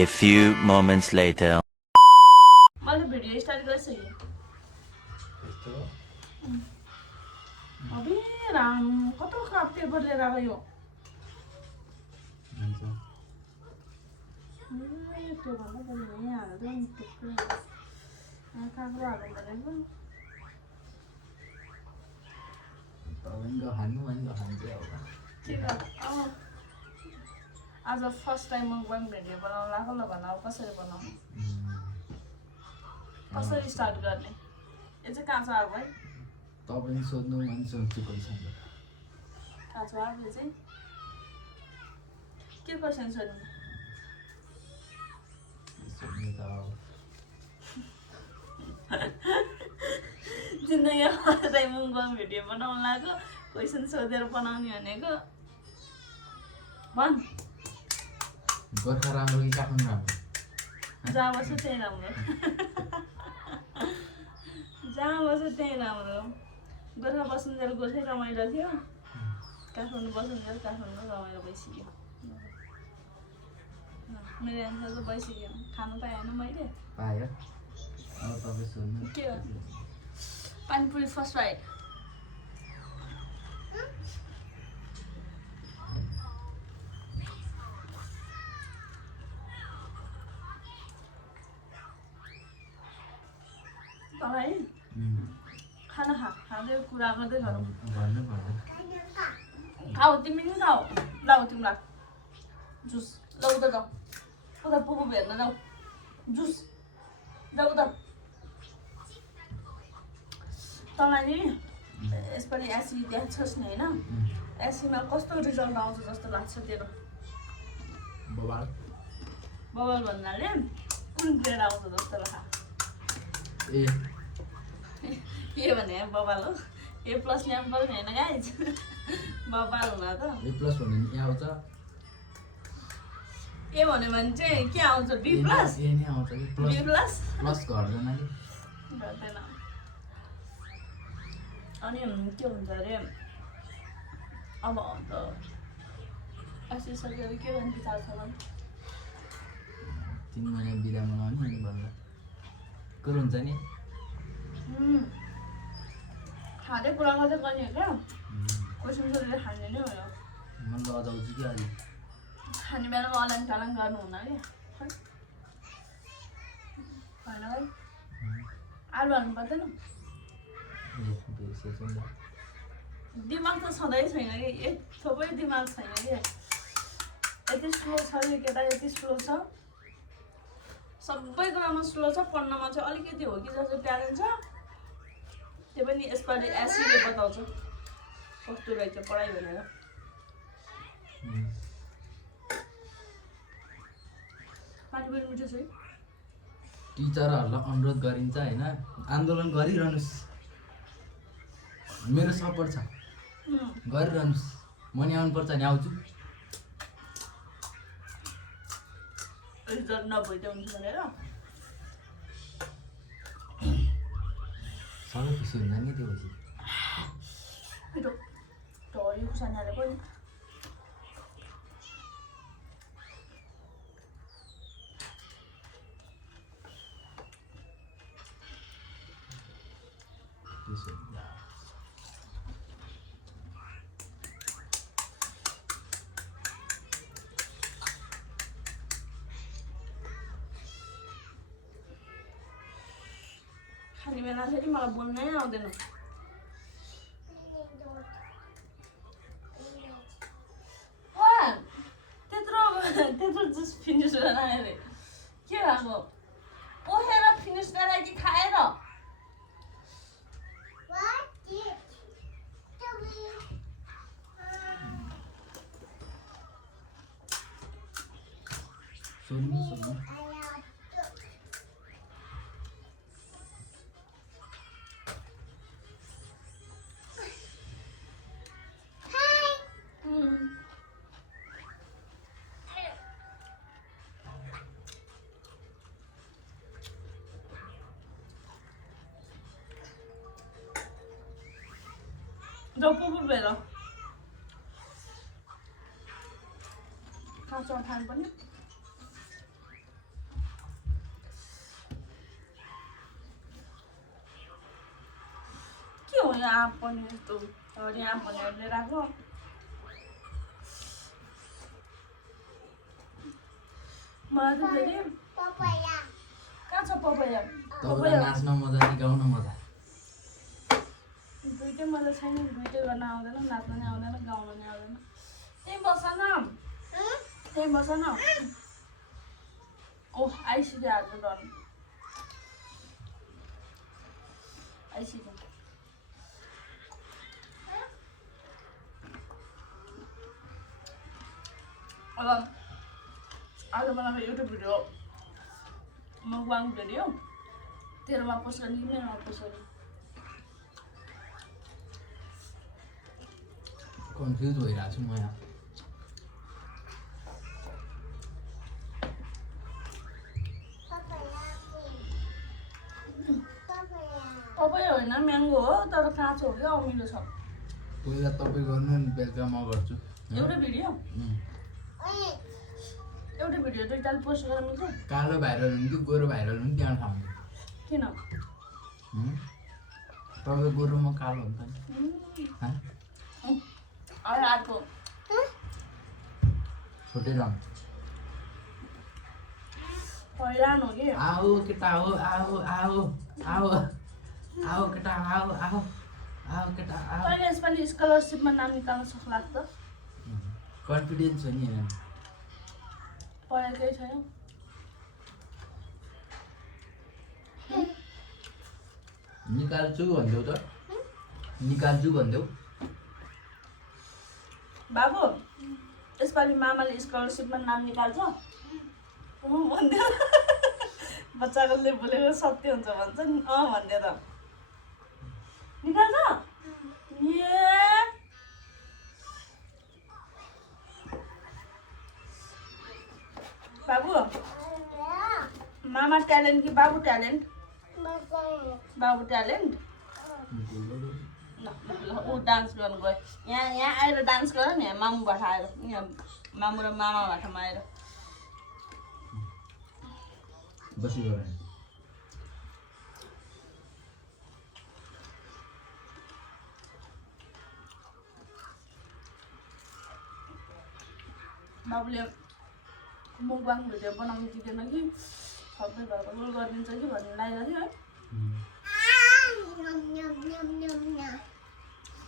A few moments later. मैले video start गरिसकेँ अबे राम कत्रो खराब पेपर लिएर आयो यो त्यो भन्दा पनि यहाँ हाल्दै नि टुक्रै काँक्रो हाल्नु भनेको आज फर्स्ट टाइम मुकबाङ भिडियो बनाउनु लाग्यो ल भन अब कसरी बनाउने कसरी स्टार्ट गर्ने यो चाहिँ काँचो आगो है तपाईले सोध्नु मन सोध्छु क्वेसन काँचो आगो चाहिँ के क्वेसन सोध्नु सोध्नु त जिन्दगीमा फर्स्ट टाइम मुकबाङ भिडियो बनाउनु लाग्यो क्वेसन सोधेर बनाउने भनेको भन् गोर्खा राम्रो कि काठमाडौँ राम्रो जहाँ बस्यो त्यही राम्रो जहाँ बस्यो त्यही राम्रो गोर्खा बस्नुन्जेल गोर्खै रमाइलो थियो काठमाडौँ बस्नुन्जेल काठमाडौँ रमाइलो भइसक्यो मेरो एन्सर त भइसक्यो खानु पाएन मैले पायो अब तपाईँ सोध्नु के हो पानीपुरी फर्स्ट राइड तपाईँ खाना खाँदै कुरा गर्दै गरौँ भन्नु पर्दैन खाऊ तिमी नि खाऊ लाऊ तिमीलाई जुस ल उता जाऊ उता पुपु भेट्न जाऊ जुस जाऊ उता तँलाई नि यसपालि एसी दिएको छस् नि होइन एसीमा कस्तो रिजल्ट आउँछ जस्तो लाग्छ तेरो बबाल बबल भन्नाले कुन ग्रेड आउँछ जस्तो लाग्छ ए के भने बबाल हो ए प्लस ल्याउनु पर्ने होइन गाइज बबाल हुन त ए प्लस भन्यो भने यहाँ आउँछ ए भन्यो भने चाहिँ के आउँछ बी प्लस ए नै आउँछ कि बी प्लस प्लस घट्दैन कि गर्दैन अनि के हुन्छ अरे अब अन्त आइसकेर के गर्ने विचार छ भने 3 महिना बिदा मनाउने अनि भन्दा कुरो हुन्छ नि खाँदै कुरा गर्दै गर्ने हो क्या क्वेसन सोधेर खाने नै हो मन त अजाउँछु कि अलि खाने बेलामा अलाङ टालाङ गर्नु हुनाले होइन भाइ आलु हाल्नु पर्दैन ए बिर्सेछु नि दिमाग त सधैँ छैन कि एक थोपै दिमाग छैन कि यति स्लो छ यो केटा यति स्लो छ सबै कुरामा स्लो छ पढ्नमा चाहिँ अलिकति हो कि जस्तो ट्यालेन्ट छ त्यो पनि यसपालि एसीले बताउँछ कस्तो रहेछ पढाइ भनेर पानीपुरी मिठो छ है टिचरहरूलाई अनुरोध गरिन्छ होइन आन्दोलन गरिरहनुहोस् मेरो सपोर्ट छ गरिरहनुहोस् म नि आउनुपर्छ नि आउँछु रिजल्ट नभइदियो हुन्छ भनेर सबै खुसी हुन्छ नि त्यो पछि मिठो ढोरी खुर्सानीले पनि त्यसो खाने बेला फेरि मलाई बोल्नै आउँदैन त्यत्रो जुस फिनिस गरायो अरे के भएको पोखेर फिनिस गरायो कि खाएर सोध्नु सोध्नु जाऊ पुपु भेट काँचो खानु पनि हो यो आँप पनि यस्तो हरियो आँप भनेर लिएर आएको मलाई त फेरि कहाँ छ पपैया तपाईँलाई नाच्न मजा कि गाउन मजा दुइटै मजा छैन दुइटै गर्न आउँदैन नाच्न नि आउँदैन गाउन नि आउँदैन त्यहीँ बस न त्यहीँ बस न ओह आइसक्यो आज डन आइसक्यो अब आज बनाएको युट्युब भिडियो मकवाङ भिडियो तेरोमा पोस्ट गर्ने कि मेरोमा पोस्ट गर्ने कन्फ्युज भइरहेको छु म यहाँ पपैया होइन म्याङ्गो हो तर काँचो हो क्या अमिलो छ पहिला तपाईँ गर्नु नि बेलुका म गर्छु एउटा भिडियो दुईटाले पोस्ट गरेर मिल्छ कालो भाइरल हुनु कि गोरो भाइरल हुनु त्यहाँ ठाउँ किन तपाईँ गोरो म कालो हुन्छ नि अहिले अर्को छोटै रङ पहिरान हो कि आओ केटा हो आओ आओ आओ आओ केटा आओ आओ आओ केटा आओ तैँले यसपालि स्कलरसिपमा नाम निकाल्न सक्ला त कन्फिडेन्स छ नि यहाँ पढेकै छैन निकाल्छु भनिदेऊ त निकाल्छु भनिदेऊ बाबु यसपालि मामाले स्कलरसिपमा नाम निकाल्छ भन्दै बच्चाकोले बोलेको सत्य हुन्छ भन्छ नि भन्दै त निकाल्छ ए बाबु मामा ट्यालेन्ट कि बाबु ट्यालेन्ट बाबु ट्यालेन्ट ल ऊ डान्स गर्नु गयो यहाँ आएर डान्स गर नि मामुबाट आएर यहाँ मामु र मामाबाटमा आएर बसी गर बाबुले मुखबाङ भिडियो बनाउनु दिँदैन कि सबै घरको रोल गरिदिन्छ कि भन्ने लागेको थियो है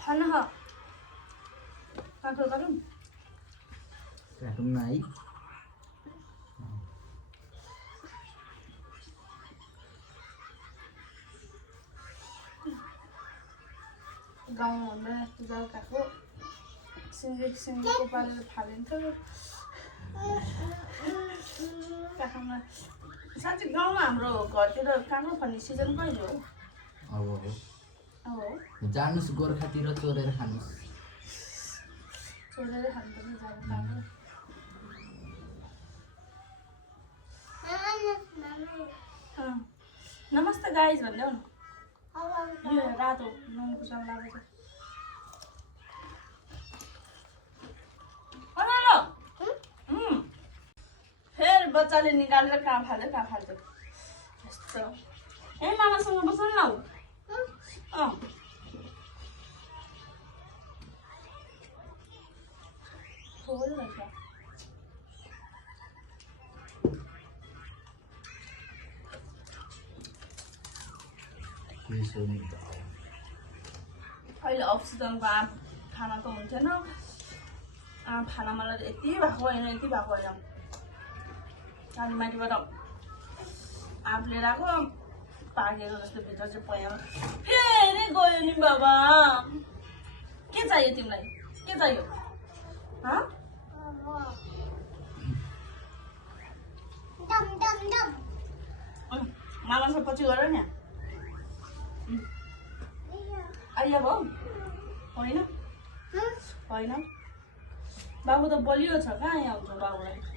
खाना खा काटो गरौँ काटौँ न है गाउँमा हुँदैन यस्तो जग्गाको सिङ्गेको पारेर फालिन्थ्यो काठमा साँच्चै गाउँमा हाम्रो घरतिर काँक्रो फल्ने सिजन कहिले हो अब हो जानुहोस् गोर्खातिर चोरेर खानुहोस् चोरेर खानुपर्छ जानु काँक्रो नमस्ते गाइज भन्देऊ न यो रातो नुनको सँग लागेको फेरि बच्चाले निकालेर कहाँ फाल्छ यस्तो ए मामासँग बस्नु न अहिले अफ सिजनको आँप खाना त हुन्थेन आँप खाना मलाई यति भएको होइन कालीमाटीबाट आँप लिएर आएको पाकेको जस्तो भित्र चाहिँ पयामा फेरि गयो नि बाबा के चाहियो तिमीलाई के चाहियो मामासँग पछि गर नि आइया भयो होइन बाबु त बलियो छ कहाँ यहाँ हुन्छ बाबुलाई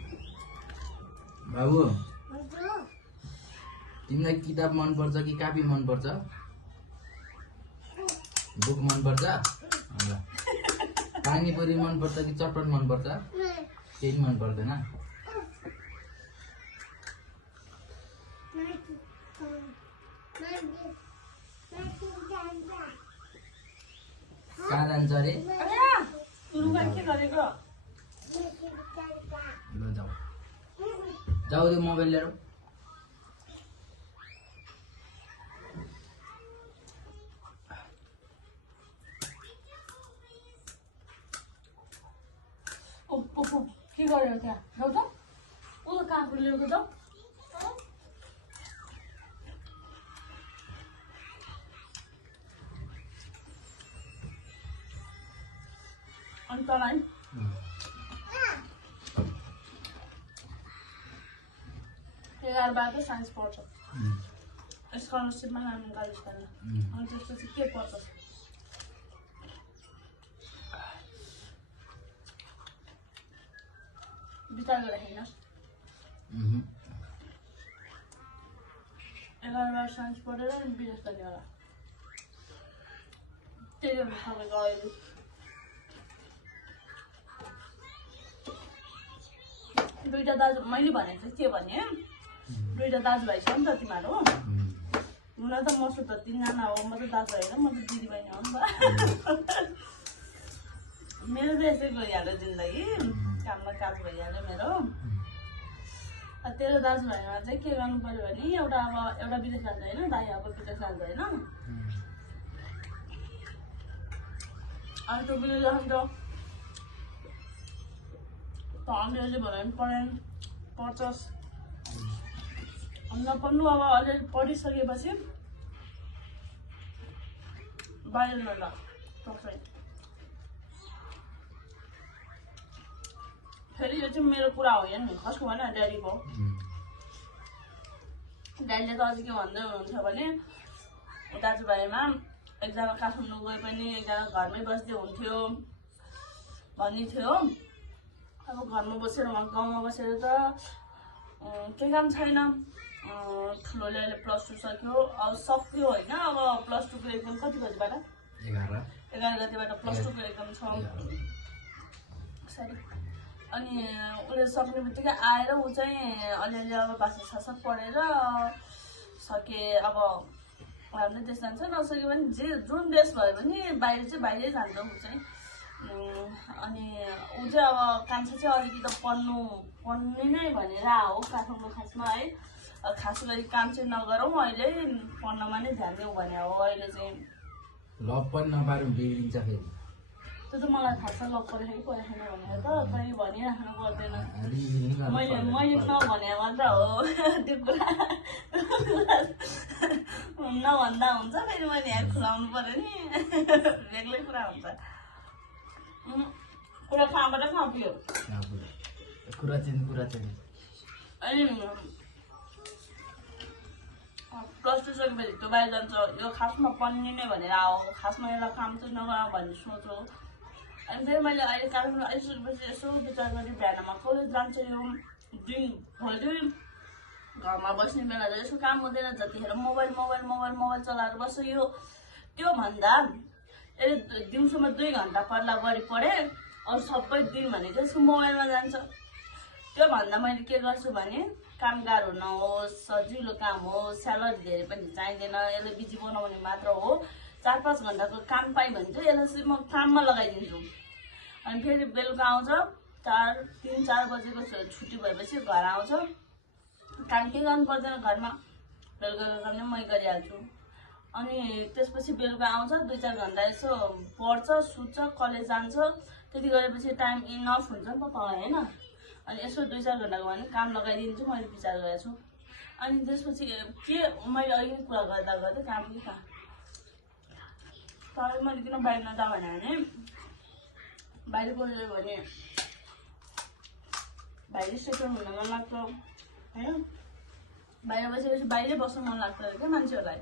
बाबु तिमीलाई किताब मनपर्छ कि कापी मनपर्छ बुक मनपर्छ पानीपुरी मनपर्छ कि चटपट मनपर्छ केही मन पर्दैन यो मोबाइल लिएर के गरेर त्यहाँ जाऊ त ऊ कहाँ लिएको जाऊ अनि तँलाई 11-12 साइन्स पढ्छ स्कलरसिपमा नाम गाली छैन अनि त्यसपछि के पर्छ विचार गरेर होइन 11-12 साइन्स पढेर विदेश गर्ने होला त्यही हो सबैको अहिले दुईटा दाजु मैले भनेको के भने दुईटा दाजुभाइ छ नि त तिमीहरू हुन त मसु त 3 जना हो म त दाजु होइन म त दिदी बहिनी हो नि त मेरो त यसै गइहाल्यो जिन्दगी काममा काज भइहाल्यो मेरो तेरो दाजुभाइमा चाहिँ के गर्नु पर्यो भने एउटा विदेश जान्छ होइन दाइ अब विदेश जान्छ होइन अनि त्यो विदेश जान्छ त अलिअलि भयो भने पढ्छस् नपढ्नु अब अलिअलि पढिसकेपछि बाहिर ल फेरि यो चाहिँ मेरो कुरा हो नि कसको भन ड्याडीको ड्याडीले त अझै के भन्दै हुनुहुन्थ्यो भने दाजुभाइमा एकजना काठमाडौँ गए पनि एकजना घरमै बस्दै हुन्थ्यो भन्ने थियो अब घरमा बसेर गाउँमा बसेर त केही काम छैन ठुलोले अहिले +2 सक्यो अब सक्यो होइन अब +2 को एक्जाम कति बजीबाट 11 गतिबाट +2 को एक्जाम छ सरी अनि उसले सक्ने बित्तिकै आएर ऊ चाहिँ अलिअलि अब भाषा पढेर सके अब हाम्रो देश जान्छ नसक्यो भने जुन देश भयो भने बाहिर चाहिँ बाहिरै जान्छ ऊ चाहिँ अनि ऊ चाहिँ अब कान्छा चाहिँ अलिकति पढ्ने नै भनेर हो काठमाडौँ खासमा है खास गरी काम चाहिँ नगरौँ अहिले पढ्नमा नै ध्यान दिउँ भने हो अहिले चाहिँ लभ पनि नपारौँ बिग्रिन्छ फेरि त्यो त मलाई थाहा छ लभ परेको परेको छैन भनेर त कहीँ भनिराख्नु पर्दैन मैले नभने मात्र हो त्यो कुरा नभन्दा हुन्छ फेरि मैले यहाँ खुलाउनु पर्यो नि बेग्लै कुरा हुन्छ कुरा कहाँबाट कहाँ पुग्यो कुरा चाहिँ अनि +2 सकेपछि त्यो बाहिर जान्छ यो खासमा पढ्ने नै भनेर आऊ खासमा एउटा काम चाहिँ नगर भन्ने सोच हो अनि फेरि मैले अहिले काठमाडौँ आइसकेपछि यसो विचार गरेँ बिहानमा कलेज जान्छ यो दिनभरि घरमा बस्ने बेला चाहिँ यसो काम हुँदैन जतिखेर मोबाइल चलाएर बस्छ यो त्योभन्दा दिउँसोमा 2 घन्टा पढ्ला बढी पढेँ अरू सबै दिन भनेको यसको मोबाइलमा जान्छ त्योभन्दा मैले के गर्छु भने काम गाह्रो नहोस् सजिलो काम हो स्यालेरी धेरै पनि चाहिँदैन यसले बिजी बनाउने मात्र हो 4-5 घन्टाको काम पाएँ भने चाहिँ यसलाई चाहिँ म काममा लगाइदिन्छु अनि फेरि बेलुका आउँछ 3-4 बजेको छुट्टी भएपछि घर आउँछ काम के गर्नु पर्दैन घरमा बेलुकाको काम नै मै गरिहाल्छु अनि त्यसपछि बेलुका आउँछ 2-4 घन्टा यसो पढ्छ सुत्छ कलेज जान्छ त्यति गरेपछि टाइम इनफ हुन्छ नि त तँलाई होइन अनि यसो 2-4 घन्टाको भने काम लगाइदिन्छु मैले विचार गरेको छु अनि त्यसपछि के मैले अहिले कुरा गर्दा कहाँ पुगेँ कहाँ तर मैले किन बाहिर नजा भने बाहिर गयो भने बाहिर सेटल हुन मन लाग्छ होइन बाहिर बसेपछि बाहिरै बस्नु मन लाग्छ क्या मान्छेहरूलाई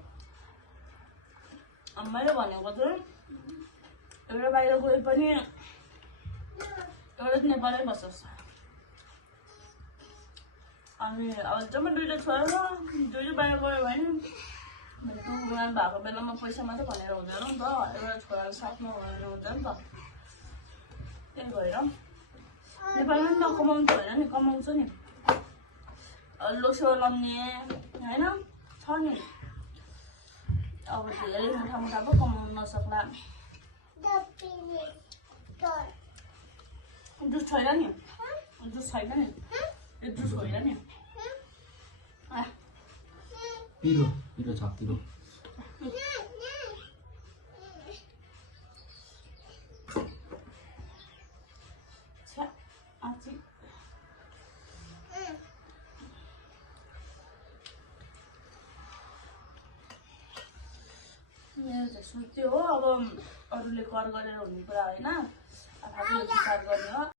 मैले भनेको चाहिँ एउटा बाहिर गए पनि एउटा नेपालै बस्छस् अनि अब जम्मा 2टा छोरा छ 2टा बाहिर गयो भने भनेको उडान भएको बेलामा पैसा मात्रै भनेर हुँदैन नि त एउटा छोराको साथमा भनेर हुन्छ नि त त्यही भएर नेपालमा पनि नकमाउनु त होइन नि कमाउँछ नि लोसो लम्ने होइन छ नि अब धेरै मोटा पो कमाउनु नसक्ला जुस छैन नि जुस छैन नि यो जुस होइन नि पिरो पिरो छ पिरो छ्या आची मेरो चाहिँ सुत्यो हो अब अरूले कर गरेर हुने कुरा होइन आफूले विचार गर्ने हो